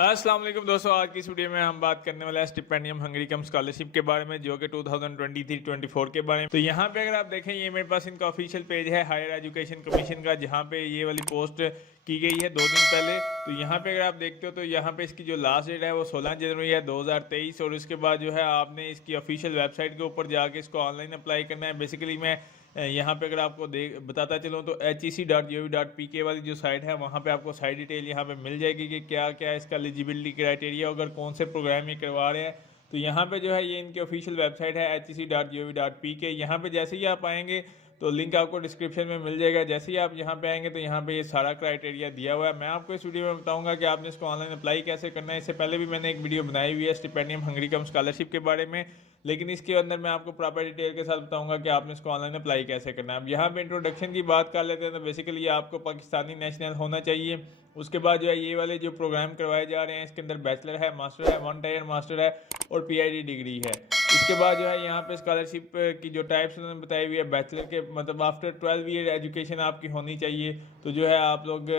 अस्सलाम वालेकुम दोस्तों, आज की इस वीडियो में हम बात करने वाले हैं स्टिपेंडियम हंगरी कम स्कॉलरशिप के बारे में, जो कि 2023-24 के बारे में। तो यहाँ पे अगर आप देखें, ये मेरे पास इनका ऑफिशियल पेज है हायर एजुकेशन कमीशन का, जहाँ पे ये वाली पोस्ट की गई है 2 दिन पहले। तो यहाँ पे अगर आप देखते हो तो यहाँ पे इसकी जो लास्ट डेट है वो 16 जनवरी है 2023, और उसके बाद जो है आपने इसकी ऑफिशियल वेबसाइट के ऊपर जाके इसको ऑनलाइन अप्लाई करना है। बेसिकली मैं यहाँ पे अगर आपको बताता चलूँ तो HEC.gov.pk वाली जो साइट है, वहाँ पे आपको साइट डिटेल यहाँ पे मिल जाएगी कि क्या क्या इसका एलिजिबिलिटी क्राइटेरिया, अगर कौन से प्रोग्राम ये करवा रहे हैं। तो यहाँ पे जो है ये इनकी ऑफिशियल वेबसाइट है HEC.gov.pk। यहाँ पे जैसे ही आप आएंगे तो लिंक आपको डिस्क्रिप्शन में मिल जाएगा। जैसे ही आप यहाँ पे आएंगे तो यहाँ पे ये सारा क्राइटेरिया दिया हुआ है। मैं आपको इस वीडियो में बताऊंगा कि आपने इसको ऑनलाइन अप्लाई कैसे करना है। इससे पहले भी मैंने एक वीडियो बनाई हुई है स्टिपेंडियम हंगरी कम स्कॉलरशिप के बारे में, लेकिन इसके अंदर मैं आपको प्रॉपर डिटेल के साथ बताऊंगा कि आपने इसको ऑनलाइन अप्लाई कैसे करना है। अब यहाँ पे इंट्रोडक्शन की बात कर लेते हैं। तो बेसिकली आपको पाकिस्तानी नेशनल होना चाहिए। उसके बाद जो है ये वाले जो प्रोग्राम करवाए जा रहे हैं, इसके अंदर बैचलर है, मास्टर है, 1 टायर मास्टर है और PhD डिग्री है। इसके बाद जो है यहाँ पे स्कॉलरशिप की जो टाइप्स उन्होंने बताई हुई है, बैचलर के मतलब आफ्टर 12 ईयर एजुकेशन आपकी होनी चाहिए। तो जो है आप लोग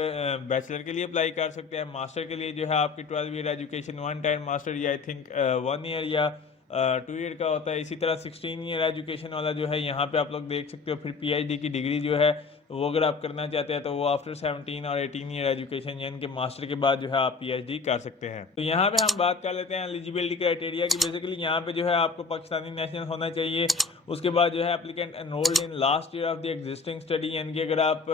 बैचलर के लिए अप्लाई कर सकते हैं। मास्टर के लिए जो है आपकी 12 ईयर एजुकेशन, 1 टायर मास्टर या आई थिंक 1 ईयर या 2 ईयर का होता है। इसी तरह 16 ईयर एजुकेशन वाला जो है यहाँ पे आप लोग देख सकते हो। फिर PhD की डिग्री जो है वो अगर आप करना चाहते हैं तो वो आफ्टर 17 और 18 ईयर एजुकेशन यानी कि मास्टर के बाद जो है आप PhD कर सकते हैं। तो यहाँ पे हम बात कर लेते हैं एलिजिबिलिटी क्राइटेरिया की। बेसिकली यहाँ पे जो है आपको पाकिस्तानी नेशनल होना चाहिए। उसके बाद जो है applicant enrolled in last year of the existing study, यानी कि अगर आप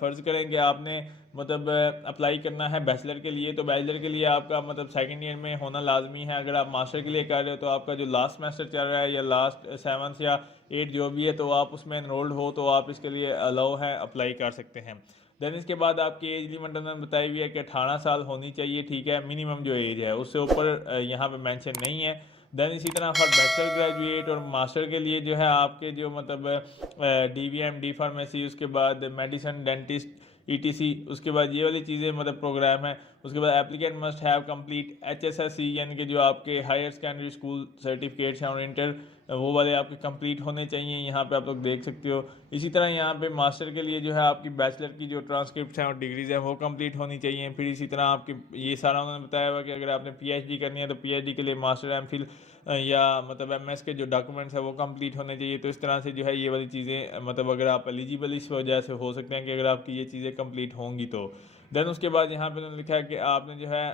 फ़र्ज़ करें कि आपने मतलब अप्लाई करना है बैचलर के लिए, तो बैचलर के लिए आपका मतलब सेकंड ईयर में होना लाजमी है। अगर आप मास्टर के लिए कर रहे हो तो आपका जो लास्ट सेमेस्टर चल रहा है या लास्ट 7th या 8 जो भी है, तो आप उसमें एनरोल्ड हो तो आप इसके लिए अलाउ है, अप्लाई कर सकते हैं। देन इसके बाद आपकी एज लिमिट उन्होंने बताई हुई है कि 18 साल होनी चाहिए, ठीक है। मिनिमम जो एज है उससे ऊपर यहाँ पे मेंशन नहीं है। देन इसी तरह फॉर बैचलर ग्रेजुएट और मास्टर के लिए जो है आपके जो मतलब DVM डी फार्मेसी, उसके बाद मेडिसिन, डेंटिस्ट, ETC, उसके बाद ये वाली चीज़ें मतलब प्रोग्राम है। उसके बाद applicant must have complete HSSC यानी कि जो आपके हायर सेकेंडरी स्कूल सर्टिफिकेट्स हैं और इंटर, वो वाले आपके कंप्लीट होने चाहिए। यहाँ पे आप लोग देख सकते हो। इसी तरह यहाँ पे मास्टर के लिए जो है आपकी बैचलर की जो ट्रांसक्रिप्ट हैं और डिग्रीज हैं वो कंप्लीट होनी चाहिए। फिर इसी तरह आपकी ये सारा उन्होंने बताया हुआ कि अगर आपने PhD करनी है तो PhD के लिए मास्टर MPhil या मतलब MS के जो डॉक्यूमेंट्स है वो कंप्लीट होने चाहिए। तो इस तरह से जो है ये वाली चीज़ें मतलब अगर आप एलिजिबल इस वजह से हो सकते हैं कि अगर आपकी ये चीज़ें कंप्लीट होंगी तो। देन उसके बाद यहाँ पे उन्होंने लिखा है कि आपने जो है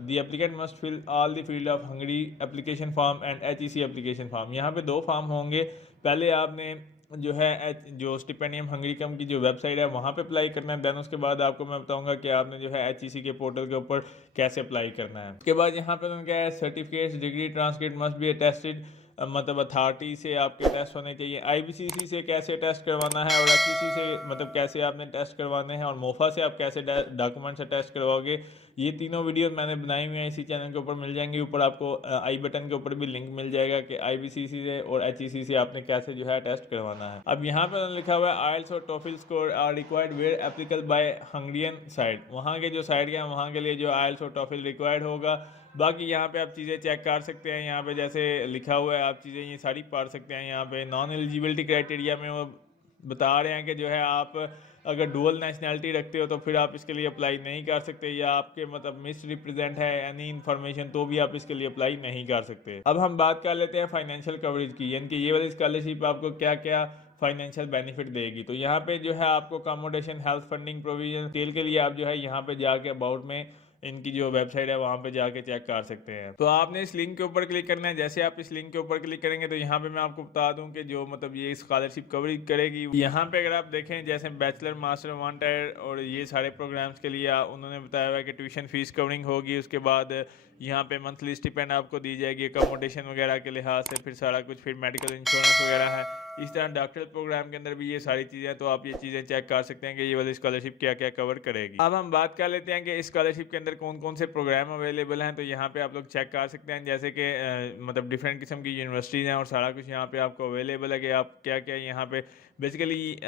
the applicant must fill all the field of Hungary application form and HEC application form. यहाँ पे 2 फॉर्म होंगे। पहले आपने जो है जो स्टिपेंडियम हंगरी कम की जो वेबसाइट है वहाँ पे अप्लाई करना है। देन उसके बाद आपको मैं बताऊंगा कि आपने जो है HEC के पोर्टल के ऊपर कैसे अप्लाई करना है। उसके बाद यहाँ पे उन्होंने क्या है, certificates, degree, transcript must be attested, मतलब अथॉरिटी से आपके टेस्ट होने चाहिए। IBCC से कैसे टेस्ट करवाना है और HEC से मतलब कैसे आपने टेस्ट करवाने हैं, और मोफा से आप कैसे डॉक्यूमेंट से टेस्ट करवाओगे, ये तीनों वीडियो मैंने बनाई हुई हैं, इसी चैनल के ऊपर मिल जाएंगी। ऊपर आपको आई बटन के ऊपर भी लिंक मिल जाएगा कि IBCC से और HEC से आपने कैसे जो है टेस्ट करवाना है। अब यहाँ पे लिखा हुआ है IELTS और TOEFL score are required where applicable by Hungarian side. वहाँ के जो साइड है वहाँ के लिए जो IELTS और TOEFL रिक्वायर्ड होगा। बाकी यहाँ पे आप चीज़ें चेक कर सकते हैं। यहाँ पे जैसे लिखा हुआ है आप चीज़ें ये सारी पढ़ सकते हैं। यहाँ पे नॉन एलिजिबिलिटी क्राइटेरिया में वो बता रहे हैं कि जो है आप अगर डुअल नेशनैलिटी रखते हो तो फिर आप इसके लिए अप्लाई नहीं कर सकते, या आपके मतलब मिस रिप्रेजेंट है एनी इन्फॉर्मेशन तो भी आप इसके लिए अप्लाई नहीं कर सकते। अब हम बात कर लेते हैं फाइनेंशियल कवरेज की, यानी कि ये वाली स्कॉलरशिप आपको क्या क्या फाइनेंशियल बेनिफिट देगी। तो यहाँ पे जो है आपको अकोमोडेशन, हेल्थ फंडिंग, प्रोविजन तेल के लिए आप जो है यहाँ पे जाके अबाउट में इनकी जो वेबसाइट है वहाँ पे जाके चेक कर सकते हैं। तो आपने इस लिंक के ऊपर क्लिक करना है। जैसे आप इस लिंक के ऊपर क्लिक करेंगे तो यहाँ पे मैं आपको बता दूं कि जो मतलब ये स्कॉलरशिप कवरेज करेगी, यहाँ पे अगर आप देखें जैसे बैचलर, मास्टर, 1 टायर और ये सारे प्रोग्राम्स के लिए उन्होंने बताया हुआ है कि ट्यूशन फीस कवरिंग होगी। उसके बाद यहाँ पे मंथली स्टिपेंड आपको दी जाएगी अकोमोडेशन वगैरह के लिहाज से, फिर सारा कुछ, फिर मेडिकल इंश्योरेंस वगैरह है। इस तरह डॉक्टरल प्रोग्राम के अंदर भी ये सारी चीज़ें, तो आप ये चीज़ें चेक कर सकते हैं कि ये वाली स्कॉलरशिप क्या क्या कवर करेगी। अब हम बात कर लेते हैं कि इस स्कॉलरशिप के अंदर कौन कौन से प्रोग्राम अवेलेबल हैं। तो यहाँ पे आप लोग चेक कर सकते हैं जैसे कि मतलब डिफरेंट किस्म की यूनिवर्सिटीज़ हैं और सारा कुछ यहाँ पे आपको अवेलेबल है कि आप क्या क्या यहाँ पे बेसिकली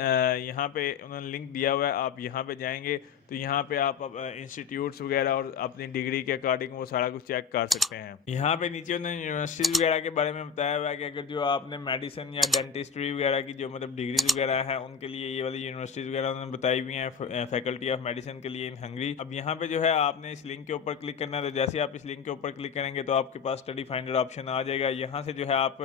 यहाँ पे उन्होंने लिंक दिया हुआ है, आप यहाँ पे जाएंगे तो यहाँ पे आप इंस्टीट्यूट्स वगैरह और अपनी डिग्री के अकॉर्डिंग वो सारा कुछ चेक कर सकते हैं। यहाँ पे नीचे उन्होंने यूनिवर्सिटीज़ वगैरह के बारे में बताया हुआ है कि अगर जो आपने मेडिसिन या डेंटिस्ट्री वगैरह की जो मतलब डिग्रीज वगैरह है उनके लिए ये वाली यूनिवर्सिटीज़ वगैरह उन्होंने बताई हुई हैं फैकल्टी ऑफ मेडिसिन के लिए इन हंगरी। अब यहाँ पे जो है आपने इस लिंक के ऊपर क्लिक करना है, तो जैसे आप इस लिंक के ऊपर क्लिक करेंगे तो आपके पास स्टडी फाइंडर ऑप्शन आ जाएगा। यहाँ से जो है आप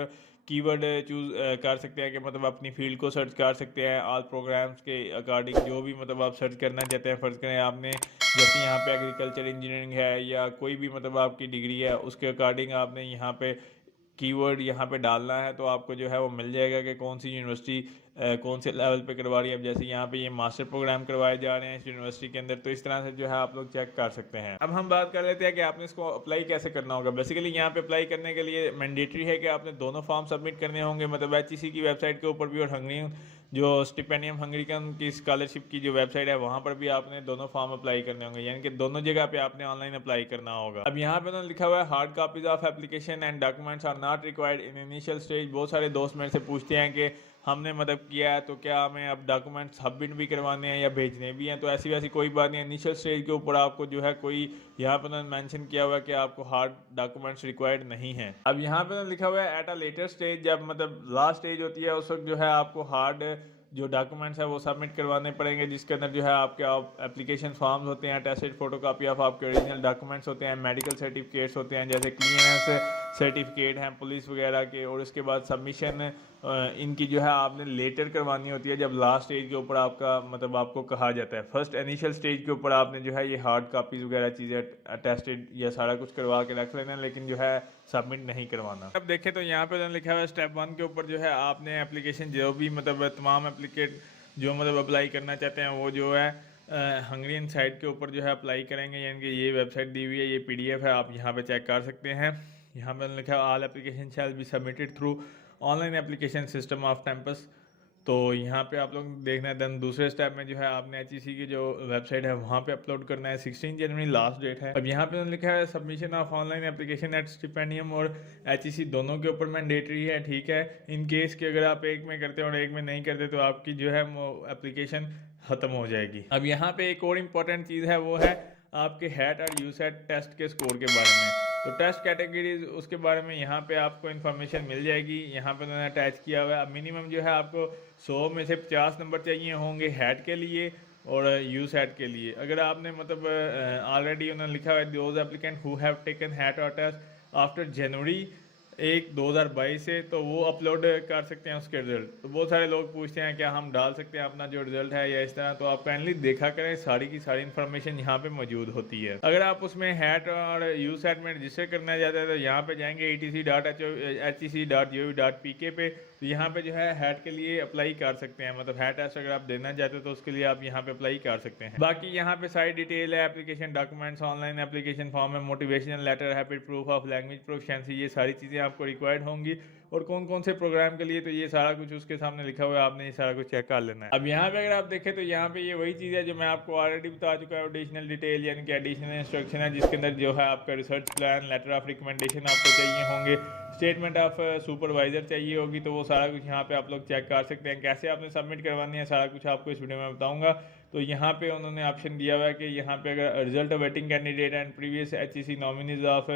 कीवर्ड चूज़ कर सकते हैं कि मतलब अपनी फील्ड को सर्च कर सकते हैं ऑल प्रोग्राम्स के अकॉर्डिंग, जो भी मतलब आप सर्च करना चाहते हैं। फ़र्ज़ करें आपने जैसे यहाँ पे एग्रीकल्चर इंजीनियरिंग है या कोई भी मतलब आपकी डिग्री है उसके अकॉर्डिंग आपने यहाँ पे कीवर्ड यहाँ पे डालना है तो आपको जो है वो मिल जाएगा कि कौन सी यूनिवर्सिटी कौन से लेवल पे करवा रही है। अब जैसे यहाँ पे ये मास्टर प्रोग्राम करवाए जा रहे हैं इस यूनिवर्सिटी के अंदर, तो इस तरह से जो है आप लोग चेक कर सकते हैं। अब हम बात कर लेते हैं कि आपने इसको अप्लाई कैसे करना होगा। बेसिकली यहाँ पे अप्लाई करने के लिए मैंडेटरी है कि आपने दोनों फॉर्म सबमिट करने होंगे, मतलब HEC की वेबसाइट के ऊपर भी और हंगरी जो स्टिपेंडियम हंगरिकन की स्कॉलरशिप की जो वेबसाइट है वहाँ पर भी आपने दोनों फॉर्म अप्लाई करने होंगे, यानी कि दोनों जगह पे आपने ऑनलाइन अप्लाई करना होगा। अब यहाँ पे उन्होंने लिखा हुआ है hard copies of application and documents are not required in initial stage. बहुत सारे दोस्त मेरे से पूछते हैं कि हमने मतलब किया है तो क्या हमें अब डॉक्यूमेंट सबमिट भी करवाने हैं या भेजने भी हैं, तो ऐसी वैसी कोई बात नहीं है। इनिशियल स्टेज के ऊपर आपको जो है कोई यहाँ पर उन्होंने मेंशन किया हुआ है कि आपको हार्ड डॉक्यूमेंट्स रिक्वायर्ड नहीं है। अब यहाँ पे उन्होंने लिखा हुआ है एट अ लेटर स्टेज, जब मतलब लास्ट स्टेज होती है उस वक्त जो है आपको हार्ड जो डॉक्यूमेंट्स है वो सबमिट करवाने पड़ेंगे, जिसके अंदर जो है आपके एप्लीकेशन फॉर्म्स होते हैं, अटेस्टेड फोटोकॉपी ऑफ आपके ओरिजिनल डॉक्यूमेंट्स होते हैं, मेडिकल सर्टिफिकेट्स होते हैं जैसे क्लीयरेंस सर्टिफिकेट हैं पुलिस वगैरह के, और उसके बाद सबमिशन इनकी जो है आपने लेटर करवानी होती है जब लास्ट स्टेज के ऊपर आपका मतलब आपको कहा जाता है। फर्स्ट इनिशियल स्टेज के ऊपर आपने जो है ये हार्ड कापीज़ वगैरह चीज़ें अटेस्टेड या सारा कुछ करवा के रख लेना, लेकिन जो है सबमिट नहीं करवाना। अब देखें तो यहाँ पे लिखा हुआ है स्टेप 1 के ऊपर जो है आपने एप्लीकेशन जो भी मतलब तमाम एप्लीकेट जो मतलब अप्लाई करना चाहते हैं वो जो है हंगरियन साइट के ऊपर जो है अप्लाई करेंगे, यानी कि ये वेबसाइट दी हुई है, ये PDF है, आप यहाँ पे चेक कर सकते हैं। यहाँ पे लिखा है all application shall be submitted through online application system off campus. तो यहाँ पे आप लोग देखना है। देन दूसरे स्टेप में जो है आपने HEC की जो वेबसाइट है वहाँ पे अपलोड करना है। 16 जनवरी लास्ट डेट है। अब यहाँ पे लिखा है submission of online application at stipendium और HEC दोनों के ऊपर मैंडेटरी है, ठीक है। इन केस कि अगर आप एक में करते हैं और एक में नहीं करते तो आपकी जो है वो एप्लीकेशन ख़त्म हो जाएगी। अब यहाँ पे एक और इम्पॉर्टेंट चीज़ है, वो है आपके हैट और यूसेट टेस्ट के स्कोर के बारे में। तो टेस्ट कैटेगरीज उसके बारे में यहाँ पे आपको इन्फॉर्मेशन मिल जाएगी। यहाँ पे उन्होंने अटैच किया हुआ है। अब मिनिमम जो है आपको 100 में से 50 नंबर चाहिए होंगे हैट के लिए और यूसेट के लिए। अगर आपने मतलब ऑलरेडी उन्होंने लिखा हुआ है those applicant who have taken hat और टेस्ट आफ्टर जनवरी 1, 2022 से, तो वो अपलोड कर सकते हैं उसके रिजल्ट। तो बहुत सारे लोग पूछते हैं क्या हम डाल सकते हैं अपना जो रिजल्ट है या इस तरह, तो आप काइंडली देखा करें, सारी की सारी इन्फॉर्मेशन यहाँ पे मौजूद होती है। अगर आप उसमें हैट और यूसेट में रजिस्टर करना चाहते हैं तो यहाँ पे जाएंगे etc.hec.gov.pk पे, तो यहाँ पे जो है हैट के लिए अप्लाई कर सकते हैं। मतलब हैट टेस्ट अगर आप देना चाहते हो तो उसके लिए आप यहाँ पे अप्लाई कर सकते हैं। बाकी यहाँ पे सारी डिटेल है, application documents, online application form है, motivational letter, habit proof of language proficiency, ये सारी चीज़ें आपको रिक्वायर्ड होंगी। और कौन कौन से प्रोग्राम के लिए, तो ये सारा कुछ उसके सामने लिखा हुआ है, आपने ये सारा कुछ चेक कर लेना है। अब यहाँ पे अगर आप देखें तो यहाँ पे ये वही चीज़ है जो मैं आपको ऑलरेडी बता चुका हूँ, एडिशनल डिटेल यानी कि एडिशनल इंस्ट्रक्शन है, जिसके अंदर जो है आपका research plan, letter of recommendation आपको चाहिए होंगे, स्टेटमेंट ऑफ सुपरवाइजर चाहिए होगी। तो वो सारा कुछ यहाँ पे आप लोग चेक कर सकते हैं। कैसे आपने सबमिट करवानी है सारा कुछ आपको इस वीडियो में बताऊंगा। तो यहाँ पे उन्होंने ऑप्शन दिया हुआ है कि यहाँ पे अगर result waiting candidate and previous HEC nominees of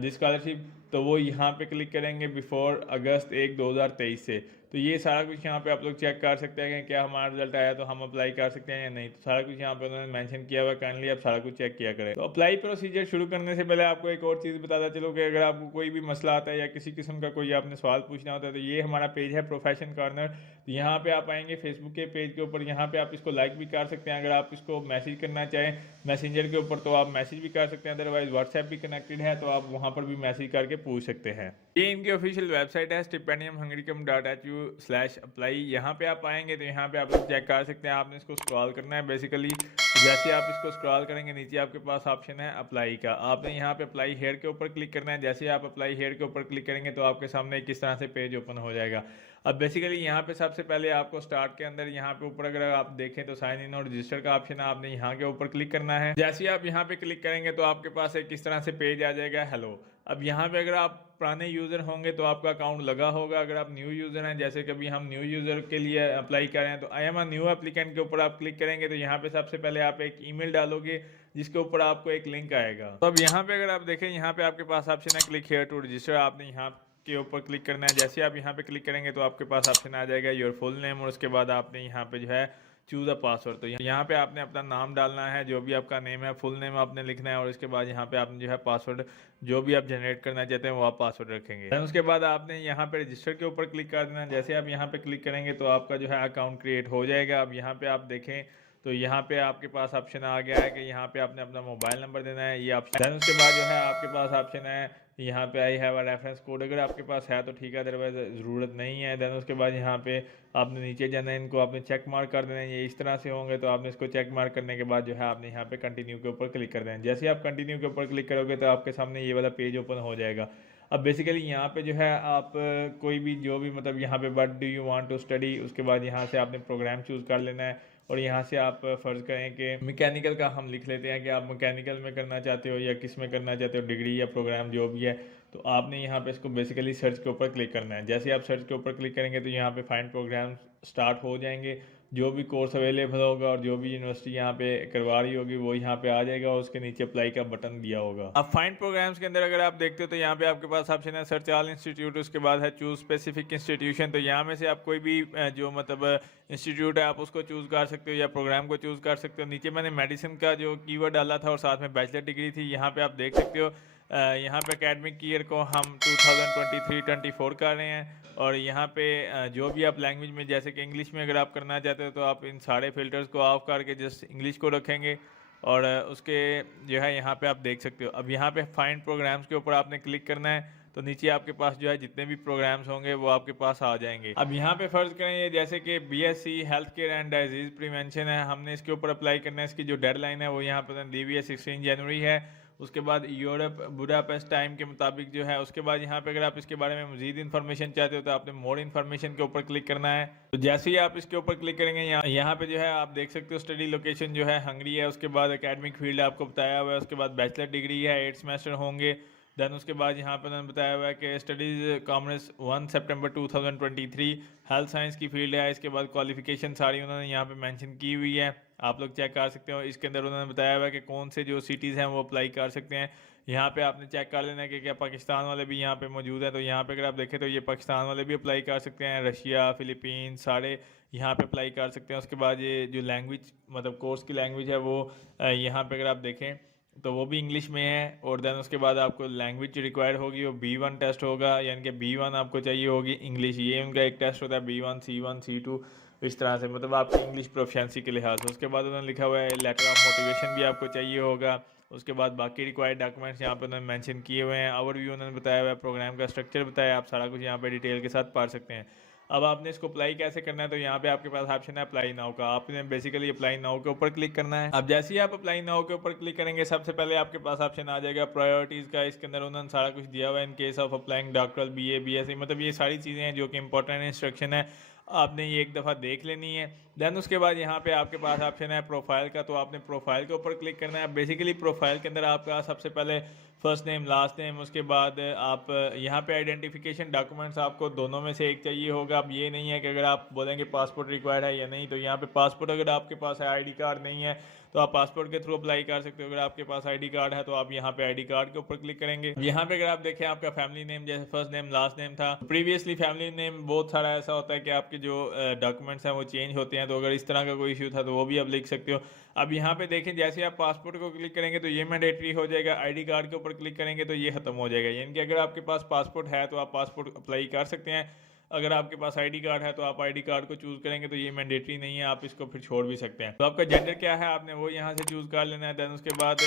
this scholarship, तो वो यहाँ पे क्लिक करेंगे बिफोर अगस्त 1, 2023 से। तो ये सारा कुछ यहाँ पे आप लोग चेक कर सकते हैं कि क्या हमारा रिजल्ट आया तो हम अप्लाई कर सकते हैं या नहीं। तो सारा कुछ यहाँ पे उन्होंने मेंशन किया हुआ है, काइंडली आप सारा कुछ चेक किया करें। तो अप्लाई प्रोसीजर शुरू करने से पहले आपको एक और चीज़ बताता चलो कि अगर आपको कोई भी मसला आता है या किसी किस्म का कोई आपने सवाल पूछना होता है तो ये हमारा पेज है प्रोफेशन कॉर्नर। तो यहाँ पे आप आएंगे फेसबुक के पेज के ऊपर, यहाँ पे आप इसको लाइक भी कर सकते हैं। अगर आप इसको मैसेज करना चाहें मैसेंजर के ऊपर तो आप मैसेज भी कर सकते हैं, अदरवाइज व्हाट्सएप भी कनेक्टेड है तो आप वहाँ पर भी मैसेज करके पूछ सकते हैं। ये इनकी ऑफिशियल वेबसाइट है stipendiumhungaricum.hu/apply। यहाँ पे आप आएंगे तो यहाँ पे आप लोग चेक कर सकते हैं, आपने इसको स्क्रॉल करना है। बेसिकली जैसे आप इसको स्क्रॉल करेंगे नीचे आपके पास ऑप्शन है अप्लाई का, आपने यहाँ पे अप्लाई हेयर के ऊपर क्लिक करना है। जैसे आप अप्लाई हेयर के ऊपर क्लिक करेंगे तो आपके सामने किस तरह से पेज ओपन हो जाएगा। अब बेसिकली यहाँ पे सबसे पहले आपको स्टार्ट के अंदर यहाँ पे ऊपर अगर आप देखें तो साइन इन और रजिस्टर का ऑप्शन है, आपने यहाँ के ऊपर क्लिक करना है। जैसे ही आप यहाँ पे क्लिक करेंगे तो आपके पास एक किस तरह से पेज आ जाएगा हेलो। अब यहाँ पे अगर आप पुराने यूज़र होंगे तो आपका अकाउंट लगा होगा, अगर आप न्यू यूज़र हैं जैसे कभी हम न्यू यूज़र के लिए अप्लाई कर रहे हैं तो I am a new applicant के ऊपर आप क्लिक करेंगे तो यहाँ पे सबसे पहले आप एक ईमेल डालोगे जिसके ऊपर आपको एक लिंक आएगा। तो अब यहाँ पे अगर आप देखें यहाँ पे आपके पास ऑप्शन है क्लिक हेयर टू रजिस्टर, आपने यहाँ के ऊपर क्लिक करना है। जैसे आप यहाँ पे क्लिक करेंगे तो आपके पास ऑप्शन आ जाएगा योर फुल नेम और उसके बाद आपने यहाँ पे जो है चूज़ अ पासवर्ड। तो यहाँ पे आपने अपना नाम डालना है, जो भी आपका नेम है फुल नेम आपने लिखना है और उसके बाद यहाँ पे आपने जो है पासवर्ड जो भी आप जनरेट करना चाहते हैं वो आप पासवर्ड रखेंगे। देन उसके बाद आपने यहाँ पे रजिस्टर के ऊपर क्लिक कर देना है। जैसे आप यहाँ पे क्लिक करेंगे तो आपका जो है अकाउंट क्रिएट हो जाएगा। अब यहाँ पे आप देखें तो यहाँ पे आपके पास ऑप्शन आ गया है कि यहाँ पे आपने अपना मोबाइल नंबर देना है, ये ऑप्शन। देन उसके बाद जो है आपके पास ऑप्शन है यहाँ पे I have a reference code, अगर आपके पास है तो ठीक है, अदरवाइज ज़रूरत नहीं है। देन उसके बाद यहाँ पे आपने नीचे जाना है, इनको आपने चेक मार्क कर देना है, ये इस तरह से होंगे तो आपने इसको चेक मार्क करने के बाद जो है आपने यहाँ पे कंटिन्यू के ऊपर क्लिक कर देना है। जैसे आप कंटिन्यू के ऊपर क्लिक करोगे तो आपके सामने ये वाला पेज ओपन हो जाएगा। अब बेसिकली यहाँ पे जो है आप कोई भी जो भी मतलब यहाँ पे what do you want to study, उसके बाद यहाँ से आपने प्रोग्राम चूज़ कर लेना है और यहाँ से आप फ़र्ज़ करें कि मैकेनिकल का हम लिख लेते हैं कि आप मैकेनिकल में करना चाहते हो या किस में करना चाहते हो, डिग्री या प्रोग्राम जो भी है। तो आपने यहाँ पे इसको बेसिकली सर्च के ऊपर क्लिक करना है। जैसे आप सर्च के ऊपर क्लिक करेंगे तो यहाँ पे फाइंड प्रोग्राम स्टार्ट हो जाएंगे, जो भी कोर्स अवेलेबल होगा और जो भी यूनिवर्सिटी यहाँ पे करवा रही होगी वो यहाँ पे आ जाएगा और उसके नीचे अप्लाई का बटन दिया होगा। अब फाइंड प्रोग्राम्स के अंदर अगर आप देखते हो तो यहाँ पे आपके पास ऑप्शन है सर्च ऑल इंस्टीट्यूट, उसके बाद है चूज स्पेसिफिक इंस्टीट्यूशन। तो यहाँ में से आप कोई भी जो मतलब इंस्टीट्यूट है आप उसको चूज़ कर सकते हो या प्रोग्राम को चूज़ कर सकते हो। नीचे मैंने मेडिसिन का जो कीवर्ड डाला था और साथ में बैचलर डिग्री थी, यहाँ पे आप देख सकते हो यहाँ पे एकेडमिक ईयर को हम 2023-24 कर रहे हैं और यहाँ पे जो भी आप लैंग्वेज में जैसे कि इंग्लिश में अगर आप करना चाहते हो तो आप इन सारे फिल्टर्स को ऑफ करके जस्ट इंग्लिश को रखेंगे और उसके जो है यहाँ पे आप देख सकते हो। अब यहाँ पे फाइंड प्रोग्राम्स के ऊपर आपने क्लिक करना है तो नीचे आपके पास जो है जितने भी प्रोग्राम्स होंगे वो आपके पास आ जाएंगे। अब यहाँ पे फर्ज करें ये जैसे कि BSc health care and disease prevention है, हमने इसके ऊपर अप्लाई करना है। इसकी जो डेडलाइन है वो यहाँ पर दी हुई है 16 जनवरी है। उसके बाद यूरोप बुडापेस्ट टाइम के मुताबिक जो है, उसके बाद यहाँ पे अगर आप इसके बारे में मजीद इन्फॉर्मेशन चाहते हो तो आपने मोर इन्फॉर्मेशन के ऊपर क्लिक करना है। तो जैसे ही आप इसके ऊपर क्लिक करेंगे यहाँ पे जो है आप देख सकते हो स्टडी लोकेशन जो है हंगरी है, उसके बाद एकेडमिक फील्ड आपको बताया हुआ है, उसके बाद बैचलर डिग्री है 8 सेमेस्टर होंगे। देन उसके बाद यहाँ पर उन्होंने बताया हुआ है कि स्टडीज़ कॉमर्स 1 सितंबर 2023 हेल्थ साइंस की फील्ड है। इसके बाद क्वालिफिकेशन सारी उन्होंने यहाँ पे मेंशन की हुई है, आप लोग चेक कर सकते हो। इसके अंदर उन्होंने बताया हुआ है कि कौन से जो सिटीज़ हैं वो अप्लाई कर सकते हैं। यहाँ पे आपने चेक कर लेना है कि क्या पाकिस्तान वाले भी यहाँ पे मौजूद हैं। तो यहाँ पे अगर आप देखें तो ये पाकिस्तान वाले भी अप्लाई कर सकते हैं, रशिया फिलीपीन सारे यहाँ पे अप्लाई कर सकते हैं। उसके बाद ये जो लैंग्वेज मतलब कोर्स की लैंग्वेज है वो यहाँ पे अगर आप देखें तो वो भी इंग्लिश में है। और देन उसके बाद आपको लैंग्वेज रिक्वायर्ड होगी वो B1 टेस्ट होगा, यानी कि B1 आपको चाहिए होगी इंग्लिश। ये उनका एक टेस्ट होता है B1 C1 C2 इस तरह से, मतलब आपकी इंग्लिश प्रोफिशिएंसी के लिहाज से। उसके बाद उन्होंने लिखा हुआ है लेटर ऑफ मोटिवेशन भी आपको चाहिए होगा। उसके बाद बाकी रिक्वायर्ड डॉक्यूमेंट्स यहाँ पे उन्होंने मेंशन किए हुए हैं। ओवरव्यू उन्होंने बताया हुआ है, प्रोग्राम का स्ट्रक्चर बताया, आप सारा कुछ यहाँ पे डिटेल के साथ पढ़ सकते हैं। अब आपने इसको अप्लाई कैसे करना है तो यहाँ पे आपके पास ऑप्शन है अप्लाई नाउ का, आपने बेसिकली अप्लाई नाउ के ऊपर क्लिक करना है। अब जैसे ही आप अप्लाई नाउ के ऊपर क्लिक करेंगे सबसे पहले आपके पास ऑप्शन आ जाएगा प्रायोरिटीज़ का। इसके अंदर उन्होंने सारा कुछ दिया हुआ है, in case of applying doctoral BA BSc, मतलब ये सारी चीज़ें हैं जो कि इंपॉर्टेंट इंस्ट्रक्शन है, आपने ये एक दफ़ा देख लेनी है। देन उसके बाद यहाँ पे आपके पास ऑप्शन है प्रोफाइल का, तो आपने प्रोफाइल के ऊपर क्लिक करना है। बेसिकली प्रोफाइल के अंदर आपका सबसे पहले फर्स्ट नेम लास्ट नेम, उसके बाद आप यहाँ पे आइडेंटिफिकेशन डॉक्यूमेंट्स आपको दोनों में से एक चाहिए होगा। अब ये नहीं है कि अगर आप बोलेंगे पासपोर्ट रिक्वायर्ड है या नहीं, तो यहाँ पे पासपोर्ट अगर आपके पास है, ID कार्ड नहीं है तो आप पासपोर्ट के थ्रू अप्लाई कर सकते हो। अगर आपके पास ID कार्ड है तो आप यहाँ पे ID कार्ड के ऊपर क्लिक करेंगे। यहाँ पे अगर आप देखें आपका फैमिली नेम जैसे फर्स्ट नेम लास्ट नेम था, प्रीवियसली फैमिली नेम बहुत सारा ऐसा होता है कि आपके जो डॉक्यूमेंट्स हैं वो चेंज होते हैं, तो अगर इस तरह का कोई इशू था तो वो भी आप लिख सकते हो। अब यहाँ पे देखें जैसे आप पासपोर्ट को क्लिक करेंगे तो ये मैंडेटरी हो जाएगा, ID कार्ड के ऊपर क्लिक करेंगे तो ये खत्म हो जाएगा। यानी कि अगर आपके पास पासपोर्ट है तो आप पासपोर्ट अप्लाई कर सकते हैं, अगर आपके पास ID कार्ड है तो आप ID कार्ड को चूज़ करेंगे तो ये मैंडेटरी नहीं है, आप इसको फिर छोड़ भी सकते हैं। तो आपका जेंडर क्या है आपने वो यहाँ से चूज़ कर लेना है। देन उसके बाद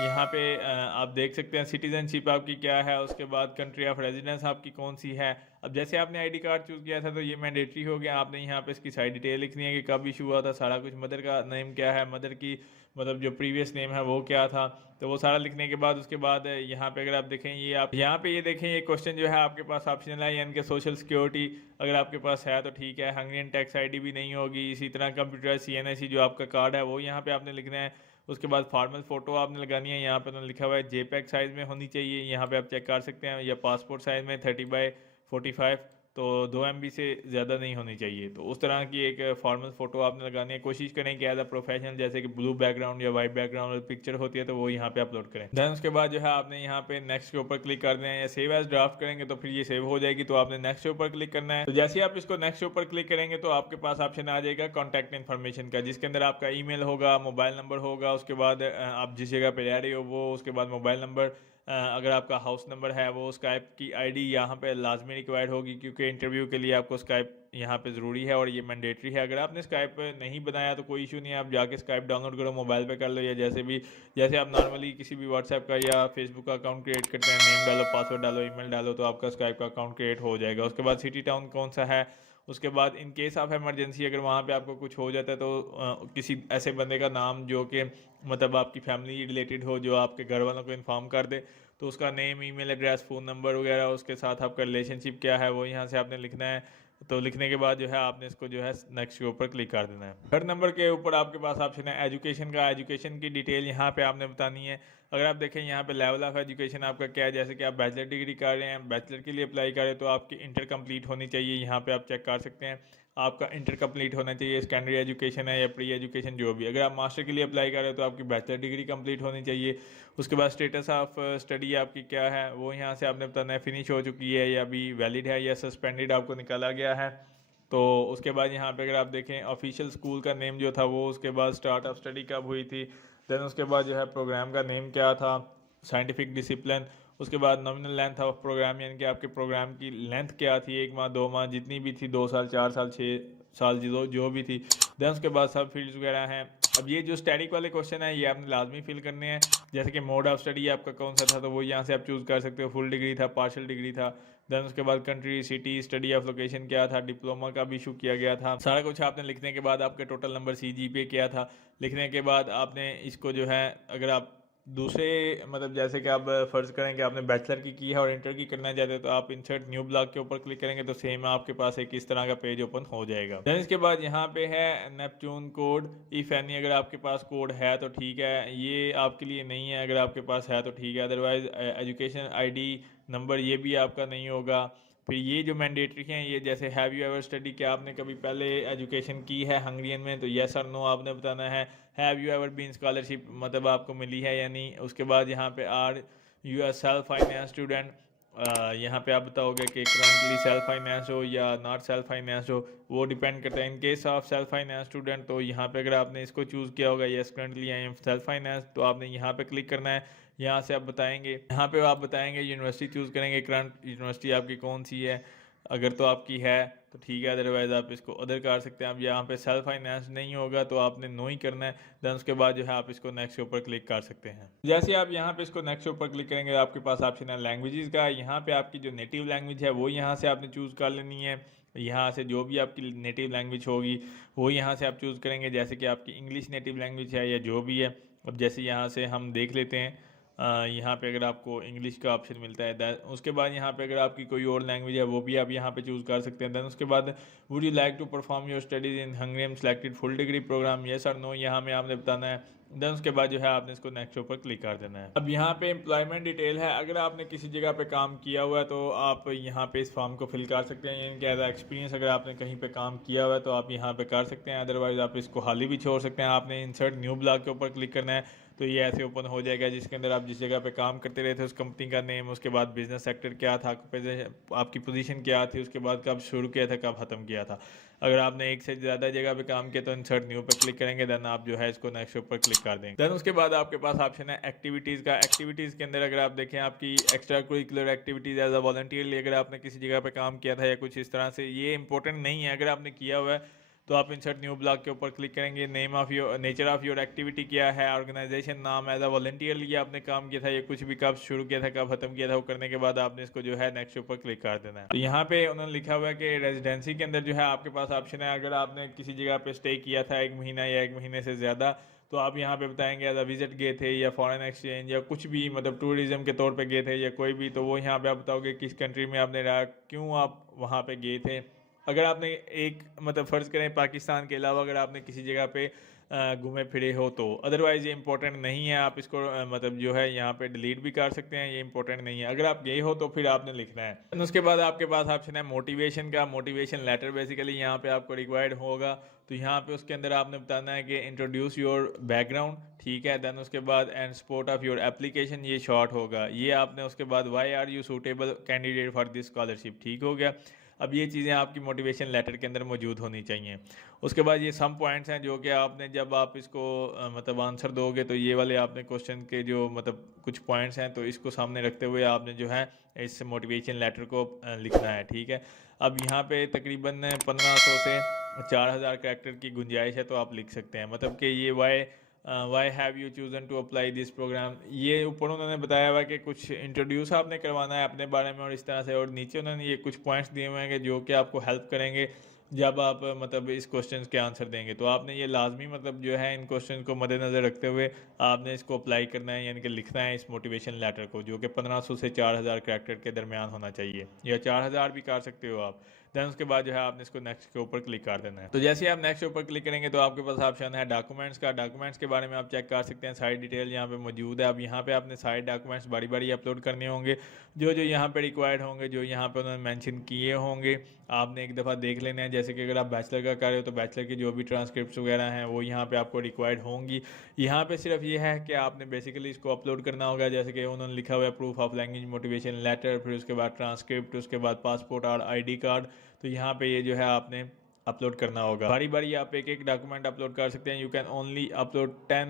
यहाँ पे आप देख सकते हैं सिटीजनशिप आपकी क्या है, उसके बाद कंट्री ऑफ रेजिडेंस आपकी कौन सी है। अब जैसे आपने ID कार्ड चूज़ किया था तो ये मैंडेटरी हो गया, आपने यहाँ पे इसकी सारी डिटेल लिखनी है कि कब इशू हुआ था, सारा कुछ, मदर का नेम क्या है, मदर की मतलब जो प्रीवियस नेम है वो क्या था। तो वो सारा लिखने के बाद उसके बाद यहाँ पे अगर आप देखें ये आप यहाँ पे ये देखें ये क्वेश्चन जो है आपके पास ऑप्शनल है, यानी कि सोशल सिक्योरिटी अगर आपके पास है तो ठीक है, हंगरियन टैक्स आईडी भी नहीं होगी, इसी तरह कंप्यूटर CNSE जो आपका कार्ड है वो यहाँ पे आपने लिखना है। उसके बाद फॉर्मल फ़ोटो आपने लगानी है, यहाँ पे उन्होंने लिखा हुआ है JPEG साइज़ में होनी चाहिए, यहाँ पे आप चेक कर सकते हैं, या पासपोर्ट साइज़ में 30x45, तो 2 MB से ज़्यादा नहीं होनी चाहिए। तो उस तरह की एक फॉर्मल फ़ोटो आपने लगानी है। कोशिश करें कि एज अ प्रोफेशनल, जैसे कि ब्लू बैकग्राउंड या वाइट बैकग्राउंड पिक्चर होती है तो वो यहाँ पे अपलोड करें। देन उसके बाद जो है आपने यहाँ पे नेक्स्ट के ऊपर क्लिक कर देना है, या सेव एज ड्राफ्ट करेंगे तो फिर ये सेव हो जाएगी, तो आपने नेक्स्ट के ऊपर क्लिक करना है। तो जैसे ही आप इसको नेक्स्ट के ऊपर क्लिक करेंगे तो आपके पास ऑप्शन आ जाएगा कॉन्टैक्ट इन्फॉर्मेशन का, जिसके अंदर आपका ईमेल होगा, मोबाइल नंबर होगा, उसके बाद आप जिस जगह पे रह रहे हो वो, उसके बाद मोबाइल नंबर, अगर आपका हाउस नंबर है वो, स्काइप की आईडी यहाँ पे लाजमी रिक्वायर्ड होगी, क्योंकि इंटरव्यू के लिए आपको स्काइप यहाँ पे ज़रूरी है और ये मैंडेटरी है। अगर आपने स्काइप नहीं बनाया तो कोई इशू नहीं है, आप जाके स्काइप डाउनलोड करो, मोबाइल पे कर लो, या जैसे आप नॉर्मली किसी भी व्हाट्सएप का या फेसबुक का अकाउंट क्रिएट करते हैं, नेम डालो, पासवर्ड डालो, ईमेल डालो, तो आपका स्काइप का अकाउंट क्रिएट हो जाएगा। उसके बाद सिटी टाउन कौन सा है, उसके बाद इन केस ऑफ इमरजेंसी अगर वहाँ पे आपको कुछ हो जाता है तो किसी ऐसे बंदे का नाम जो कि मतलब आपकी फैमिली रिलेटेड हो, जो आपके घर वालों को इन्फॉर्म कर दे, तो उसका name, email address, phone number वगैरह, उसके साथ आपका रिलेशनशिप क्या है वो यहाँ से आपने लिखना है। तो लिखने के बाद जो है आपने इसको जो है नेक्स्ट के ऊपर क्लिक कर देना है। थर्ड नंबर के ऊपर आपके पास ऑप्शन है एजुकेशन का। एजुकेशन की डिटेल यहाँ पे आपने बतानी है। अगर आप देखें यहाँ पे लेवल ऑफ एजुकेशन आपका क्या है, जैसे कि आप बैचलर डिग्री कर रहे हैं, बैचलर के लिए अप्लाई कर रहे हैं तो आपकी इंटर कंप्लीट होनी चाहिए, यहाँ पे आप चेक कर सकते हैं आपका इंटर कंप्लीट होना चाहिए, सेकेंडरी एजुकेशन है या प्री एजुकेशन जो भी। अगर आप मास्टर के लिए अप्लाई कर रहे हो तो आपकी बैचलर डिग्री कंप्लीट होनी चाहिए। उसके बाद स्टेटस ऑफ स्टडी आपकी क्या है वो यहाँ से आपने बताना है, फिनिश हो चुकी है या अभी वैलिड है या सस्पेंडेड आपको निकाला गया है। तो उसके बाद यहाँ पे अगर आप देखें ऑफिशियल स्कूल का नेम जो था वो, उसके बाद स्टार्ट ऑफ स्टडी कब हुई थी, देन उसके बाद जो है प्रोग्राम का नेम क्या था, साइंटिफिक डिसिप्लिन, उसके बाद नॉमिनल लेंथ ऑफ प्रोग्राम, यानी कि आपके प्रोग्राम की लेंथ क्या थी, 1 माह 2 माह जितनी भी थी, 2 साल 4 साल 6 साल जो भी थी। देन उसके बाद सब फील्ड्स वगैरह हैं। अब ये जो स्टैटिक वाले क्वेश्चन है ये आपने लाजमी फिल करने हैं, जैसे कि मोड ऑफ स्टडी आपका कौन सा था तो वो यहाँ से आप चूज़ कर सकते हो, फुल डिग्री था, पार्शियल डिग्री था। देन उसके बाद country, city, study of location क्या था, डिप्लोमा का भी इशू किया गया था। सारा कुछ आपने लिखने के बाद आपके टोटल नंबर CGPA क्या था, लिखने के बाद आपने इसको जो है, अगर आप दूसरे मतलब जैसे कि आप फ़र्ज़ करें कि आपने बैचलर की है और इंटर की करना चाहते हैं तो आप इंसर्ट न्यू ब्लॉक के ऊपर क्लिक करेंगे तो सेम आपके पास एक इस तरह का पेज ओपन हो जाएगा। देन इसके बाद यहाँ पे है नेपच्यून कोड, इफ़ एनी, अगर आपके पास कोड है तो ठीक है, ये आपके लिए नहीं है, अगर आपके पास है तो ठीक है, अदरवाइज़ एजुकेशन ID नंबर ये भी आपका नहीं होगा। फिर ये जो मैंडेटरी हैं ये, जैसे हैव यू एवर स्टडी, क्या आपने कभी पहले एजुकेशन की है हंगरियन में, तो येस और नो आपने बताना है। Have you ever been scholarship, मतलब आपको मिली है या नहीं। उसके बाद यहाँ पे are you are self finance student, यहाँ पे आप बताओगे कि करंटली सेल्फ फाइनेंस हो या नॉट सेल्फ फाइनेंस हो, वो डिपेंड करता है। In case of self finance student तो यहाँ पे अगर आपने इसको चूज़ किया होगा yes currently I am self finance, तो आपने यहाँ पे क्लिक करना है। यहाँ से आप बताएंगे, यहाँ पे आप बताएंगे यूनिवर्सिटी चूज़ करेंगे, करंट यूनिवर्सिटी आपकी कौन सी है, अगर तो आपकी है तो ठीक है, अदरवाइज़ आप इसको अदर कर सकते हैं। अब यहाँ पे सेल्फ फाइनेंस नहीं होगा तो आपने नो ही करना है। देन उसके बाद जो है आप इसको नेक्स्ट के ऊपर क्लिक कर सकते हैं। जैसे आप यहाँ पे इसको नेक्स्ट के ऊपर क्लिक करेंगे आपके पास ऑप्शन है लैंग्वेजेस का। यहाँ पे आपकी जो नेटिव लैंग्वेज है वो यहाँ से आपने चूज़ कर लेनी है। यहाँ से जो भी आपकी नेटिव लैंग्वेज होगी वो यहाँ से आप चूज़ करेंगे, जैसे कि आपकी इंग्लिश नेटिव लैंग्वेज है या जो भी है। अब जैसे यहाँ से हम देख लेते हैं, यहाँ पे अगर आपको इंग्लिश का ऑप्शन मिलता है, दैन उसके बाद यहाँ पे अगर आपकी कोई और लैंग्वेज है वो भी आप यहाँ पे चूज़ कर सकते हैं। दैन उसके बाद would you like to perform your studies in Hungarian selected full degree programme, yes और नो यहाँ में आपने बताना है। देन उसके बाद जो है आपने इसको नेक्स्ट ऊपर क्लिक कर देना है। अब यहाँ पे एम्प्लॉयमेंट डिटेल है, अगर आपने किसी जगह पे काम किया हुआ है तो आप यहाँ पे इस फॉर्म को फिल कर सकते हैं, यानी कि एज एक्सपीरियंस अगर आपने कहीं पे काम किया हुआ है तो आप यहाँ पे कर सकते हैं, अदरवाइज़ आप इसको खाली भी छोड़ सकते हैं। आपने इंसर्ट न्यू ब्लॉक के ऊपर क्लिक करना है तो ये ऐसे ओपन हो जाएगा, जिसके अंदर आप जिस जगह पे काम करते रहे थे उस कंपनी का नेम, उसके बाद बिजनेस सेक्टर क्या था, आपकी पोजीशन क्या थी, उसके बाद कब शुरू किया था, कब ख़त्म किया था। अगर आपने एक से ज़्यादा जगह पे काम किया तो इंसर्ट न्यू पे क्लिक करेंगे, देन आप जो है इसको नेक्स्ट ऊपर क्लिक कर देंगे। देन उसके बाद आपके पास ऑप्शन है एक्टिविटीज़ का। एक्टिविटीज़ के अंदर अगर आप देखें आपकी extra curricular activities as a voluntarily अगर आपने किसी जगह पे काम किया था या कुछ इस तरह से, ये इंपॉर्टेंट नहीं है। अगर आपने किया हुआ है तो आप इंसर्ट न्यू ब्लॉक के ऊपर क्लिक करेंगे। Name of your, nature of your activity क्या है, ऑर्गेनाइजेशन नाम, एज अ वॉलंटियरली आपने काम किया था या कुछ भी, कब शुरू किया था कब खत्म किया था, वो करने के बाद आपने इसको जो है नेक्स्ट ऊपर क्लिक कर देना है। तो यहाँ पे उन्होंने लिखा हुआ है कि रेजिडेंसी के अंदर जो है आपके पास ऑप्शन है, अगर आपने किसी जगह पे स्टे किया था 1 महीना या 1 महीने से ज़्यादा तो आप यहाँ पे बताएंगे एज अ विजिट गए थे या फॉरेन एक्सचेंज या कुछ भी मतलब टूरिज्म के तौर पे गए थे या कोई भी, तो वो यहाँ पे आप बताओगे किस कंट्री में आपने रहा, क्यों आप वहाँ पे गए थे। अगर आपने एक मतलब फ़र्ज़ करें पाकिस्तान के अलावा अगर आपने किसी जगह पे घूमे फिरे हो तो, अदरवाइज़ ये इंपॉर्टेंट नहीं है, आप इसको मतलब जो है यहाँ पे डिलीट भी कर सकते हैं, ये इंपॉर्टेंट नहीं है। अगर आप गए हो तो फिर आपने लिखना है। और उसके बाद आपके पास ऑप्शन है मोटिवेशन का, मोटिवेशन लेटर बेसिकली यहाँ पे आपको रिक्वायर्ड होगा। तो यहाँ पे उसके अंदर आपने बताना है कि इंट्रोड्यूस योर बैकग्राउंड, ठीक है। देन उसके बाद and support of your application, ये शॉर्ट होगा। ये आपने उसके बाद why are you suitable candidate for this scholarship, ठीक हो गया। अब ये चीज़ें आपकी मोटिवेशन लेटर के अंदर मौजूद होनी चाहिए। उसके बाद ये सम पॉइंट्स हैं जो कि आपने जब आप इसको मतलब आंसर दोगे तो ये वाले आपने क्वेश्चन के जो मतलब कुछ पॉइंट्स हैं तो इसको सामने रखते हुए आपने जो है इस मोटिवेशन लेटर को लिखना है, ठीक है। अब यहाँ पे तकरीबन 1500 से 4000 कैरेक्टर की गुंजाइश है, तो आप लिख सकते हैं मतलब कि ये why have you chosen to apply this programme, ये ऊपर उन्होंने बताया हुआ कि कुछ इंट्रोड्यूस आपने करवाना है अपने बारे में और इस तरह से, और नीचे उन्होंने ये कुछ पॉइंट्स दिए हुए हैं कि जो कि आपको हेल्प करेंगे जब आप मतलब इस क्वेश्चन के आंसर देंगे। तो आपने ये लाजमी मतलब जो है इन क्वेश्चन को मद्देनज़र रखते हुए आपने इसको अप्लाई करना है, यानी कि लिखना है इस मोटिवेशन लेटर को, जो कि 1500 से 4000 कैरेक्टर के दरमियान होना चाहिए, या 4000 भी कर सकते हो आप। देन उसके बाद जो है आपने इसको नेक्स्ट के ऊपर क्लिक कर देना है। तो जैसे ही आप नेक्स्ट के ऊपर क्लिक करेंगे तो आपके पास ऑप्शन है डॉक्यूमेंट्स का। डॉक्यूमेंट्स के बारे में आप चेक कर सकते हैं, सारी डिटेल यहाँ पे मौजूद है। अब यहाँ पे आपने सारे डॉक्यूमेंट्स बारी बारी अपलोड करने होंगे, जो जो यहाँ पे रिक्वायर्ड होंगे, जो यहाँ पे उन्होंने मेंशन किए होंगे, आपने एक दफ़ा देख लेना है। जैसे कि अगर आप बैचलर का कर रहे हो तो बैचलर की जो भी ट्रांसक्रिप्ट वगैरह हैं वो यहाँ पे आपको रिक्वायर्ड होंगी। यहाँ पे सिर्फ ये है कि आपने बेसिकली इसको अपलोड करना होगा, जैसे कि उन्होंने लिखा हुआ है proof of language motivation letter, फिर उसके बाद ट्रांसक्रिप्ट, उसके बाद पासपोर्ट और ID कार्ड। तो यहाँ पे ये जो है आपने अपलोड करना होगा। बारी बारी आप एक एक डॉक्यूमेंट अपलोड कर सकते हैं। You can only upload 10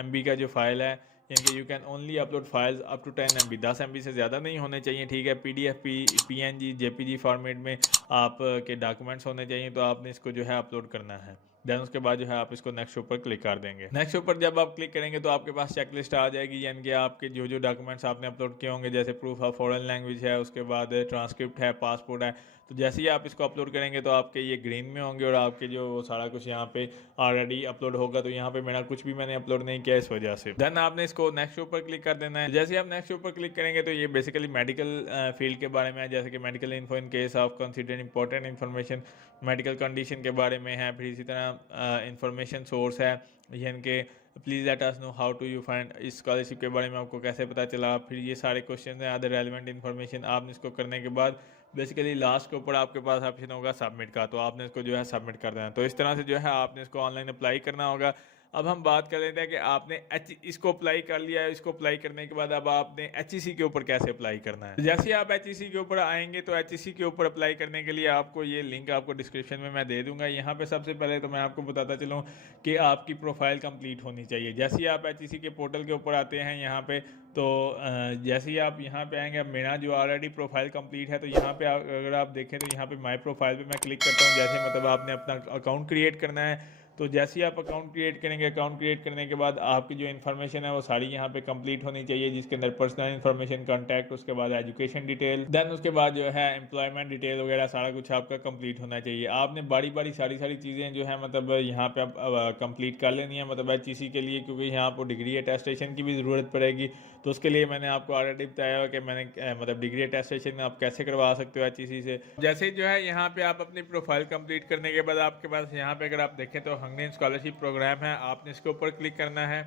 MB का जो फाइल है, यानी कि you can only upload files up to 10 MB, 10 MB से ज़्यादा नहीं होने चाहिए, ठीक है। PDF PNG JPG फॉर्मेट में आप के डॉक्यूमेंट्स होने चाहिए, तो आपने इसको जो है अपलोड करना है। देन उसके बाद जो है आप इसको नेक्स्ट ऊपर क्लिक कर देंगे। नेक्स्ट ऊपर जब आप क्लिक करेंगे तो आपके पास चेकलिस्ट आ जाएगी, यानी कि आपके जो जो डॉक्यूमेंट्स आपने अपलोड किए होंगे, जैसे प्रूफ ऑफ फॉरेन लैंग्वेज है, उसके बाद ट्रांसक्रिप्ट है, पासपोर्ट है। तो जैसे ही आप इसको अपलोड करेंगे तो आपके ये ग्रीन में होंगे और आपके जो सारा कुछ यहाँ पे ऑलरेडी अपलोड होगा। तो यहाँ पे मेरा कुछ भी मैंने अपलोड नहीं किया इस वजह से। देन आपने इसको नेक्स्ट ऊपर क्लिक कर देना है। जैसे ही आप नेक्स्ट ऊपर क्लिक करेंगे तो ये बेसिकली मेडिकल फील्ड के बारे में है, जैसे कि medical info in case of consider important information, medical condition के बारे में है। फिर इसी तरह इंफॉर्मेशन सोर्स है, यानी कि please let us know how to you find, इस स्कॉलरशिप के बारे में आपको कैसे पता चला। फिर ये सारे क्वेश्चन हैं, अदर रेलिवेंट इन्फॉर्मेशन। आपने इसको करने के बाद बेसिकली लास्ट के ऊपर आपके पास ऑप्शन होगा सबमिट का, तो आपने इसको जो है सबमिट कर देना। तो इस तरह से जो है आपने इसको ऑनलाइन अप्लाई करना होगा। अब हम बात कर लेते हैं कि आपने इसको अप्लाई कर लिया है, इसको अप्लाई करने के बाद अब आपने HEC के ऊपर कैसे अप्लाई करना है। जैसे आप HEC के ऊपर आएंगे तो HEC के ऊपर अप्लाई करने के लिए आपको ये लिंक आपको डिस्क्रिप्शन में मैं दे दूंगा। यहाँ पे सबसे पहले तो मैं आपको बताता चलूँ कि आपकी प्रोफाइल कंप्लीट होनी चाहिए। जैसे ही आप HEC के पोर्टल के ऊपर आते हैं यहाँ पे, तो जैसे ही आप यहाँ पे आएंगे, अब मेरा जो ऑलरेडी प्रोफाइल कंप्लीट है, तो यहाँ पे अगर आप देखें तो यहाँ पे माई प्रोफाइल पे मैं क्लिक करता हूँ। जैसे मतलब आपने अपना अकाउंट क्रिएट करना है, तो जैसे ही आप अकाउंट क्रिएट करेंगे, अकाउंट क्रिएट करने के बाद आपकी जो इन्फॉर्मेशन है वो सारी यहाँ पे कंप्लीट होनी चाहिए, जिसके अंदर पर्सनल इन्फॉर्मेशन, कॉन्टैक्ट, उसके बाद एजुकेशन डिटेल, देन उसके बाद जो है एम्प्लॉयमेंट डिटेल वगैरह सारा कुछ आपका कंप्लीट होना चाहिए। आपने बारी बारी सारी चीज़ें जो है मतलब यहाँ पे आप कंप्लीट कर लेनी है, मतलब HEC के लिए, क्योंकि यहाँ आपको डिग्री अटेस्टेशन की भी ज़रूरत पड़ेगी। तो उसके लिए मैंने आपको ऑलरेडी बताया हुआ कि मैंने मतलब डिग्री अटेस्टेशन आप कैसे करवा सकते हो HEC से। जैसे जो है यहाँ पे आप अपनी प्रोफाइल कंप्लीट करने के बाद आपके पास यहाँ पे अगर आप देखें तो हंगेरियन स्कॉलरशिप प्रोग्राम है, आपने इसके ऊपर क्लिक करना है।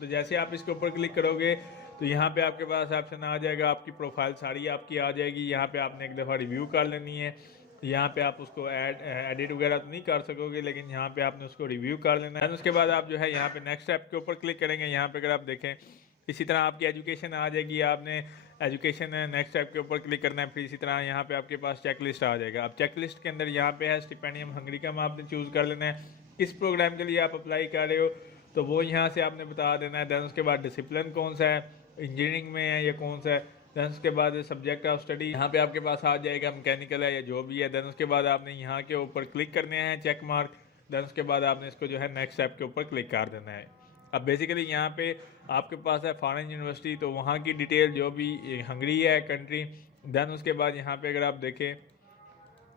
तो जैसे आप इसके ऊपर क्लिक करोगे तो यहाँ पे आपके पास ऑप्शन आ जाएगा, आपकी प्रोफाइल सारी आपकी आ जाएगी। यहाँ पे आपने एक दफ़ा रिव्यू कर लेनी है। यहाँ पे आप उसको एडिट वगैरह तो नहीं कर सकोगे, लेकिन यहाँ पे आपने उसको रिव्यू कर लेना है। उसके बाद आप जो है यहाँ पे नेक्स्ट स्टेप के ऊपर क्लिक करेंगे। यहाँ पे अगर आप देखें इसी तरह आपकी एजुकेशन आ जाएगी, आपने एजुकेशन नेक्स्ट स्टेप के ऊपर क्लिक करना है। फिर इसी तरह यहाँ पे आपके पास चेक लिस्ट आ जाएगा। अब चेक लिस्ट के अंदर यहाँ पे है स्टिपेंडियम हंगरी में आपने चूज़ कर लेना है किस प्रोग्राम के लिए आप अप्लाई कर रहे हो, तो वो यहाँ से आपने बता देना है। दैन उसके बाद डिसिप्लिन कौन सा है, इंजीनियरिंग में है या कौन सा है। दैन उसके बाद सब्जेक्ट ऑफ स्टडी यहाँ पे आपके पास आ जाएगा, मैकेनिकल है या जो भी है। दैन उसके बाद आपने यहाँ के ऊपर क्लिक करने हैं चेक मार्क। दैन उसके बाद आपने इसको जो है नेक्स्ट स्टेप के ऊपर क्लिक कर देना है। अब बेसिकली यहाँ पे आपके पास है फॉरेन यूनिवर्सिटी, तो वहाँ की डिटेल जो भी हंगरी है कंट्री। दैन उसके बाद यहाँ पे अगर आप देखें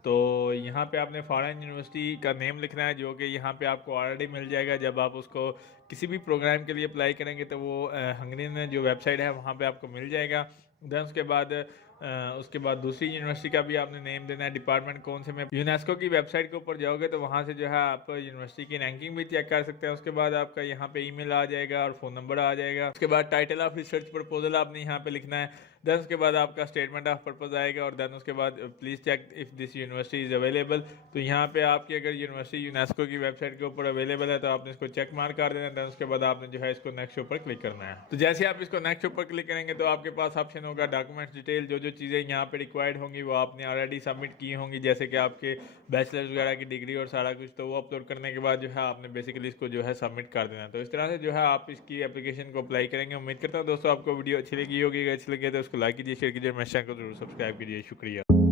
तो यहाँ पे आपने फॉरेन यूनिवर्सिटी का नेम लिखना है, जो कि यहाँ पे आपको ऑलरेडी मिल जाएगा जब आप उसको किसी भी प्रोग्राम के लिए अप्लाई करेंगे, तो वो हंगरी जो वेबसाइट है वहाँ पे आपको मिल जाएगा। देन उसके बाद दूसरी यूनिवर्सिटी का भी आपने नेम देना है, डिपार्टमेंट कौन से में। यूनेस्को की वेबसाइट के ऊपर जाओगे तो वहाँ से जो है आप यूनिवर्सिटी की रैंकिंग भी चेक कर सकते हैं। उसके बाद आपका यहाँ पे ईमेल आ जाएगा और फ़ोन नंबर आ जाएगा। उसके बाद टाइटल ऑफ रिसर्च प्रपोजल आपने यहाँ पे लिखना है। देन उसके बाद आपका स्टेटमेंट ऑफ पर्पज आएगा और देन उसके बाद please check if this university is available. तो यहाँ पे आपकी अगर यूनिवर्सिटी यूनेस्को की वेबसाइट के ऊपर अवेलेबल है तो आपने इसको चेक मार्क कर देना। देन उसके बाद आपने जो है इसको नेक्स्ट ऊपर क्लिक करना है। तो जैसे आप इसको नेक्स्ट ऊपर क्लिक करेंगे तो आपके पास ऑप्शन होगा डॉक्यूमेंट्स डिटेल। जो चीज़ें यहाँ पे रिक्वायर्ड होंगी वो आपने ऑलरेडी सबमिट की होंगी, जैसे कि आपके बैचलर्स वगैरह की डिग्री और सारा कुछ। तो वो अपलोड करने के बाद जो है आपने बेसिकली इसको जो है सबमिट कर देना। तो इस तरह से जो है आप इसकी एप्लीकेशन को अप्लाई करेंगे। उम्मीद करता हूँ दोस्तों आपको वीडियो अच्छी लगी होगी। अगर अच्छी लगी तो उसको लाइक कीजिए, शेयर कीजिए, मेरे चैनल को जरूर सब्सक्राइब कीजिए। शुक्रिया।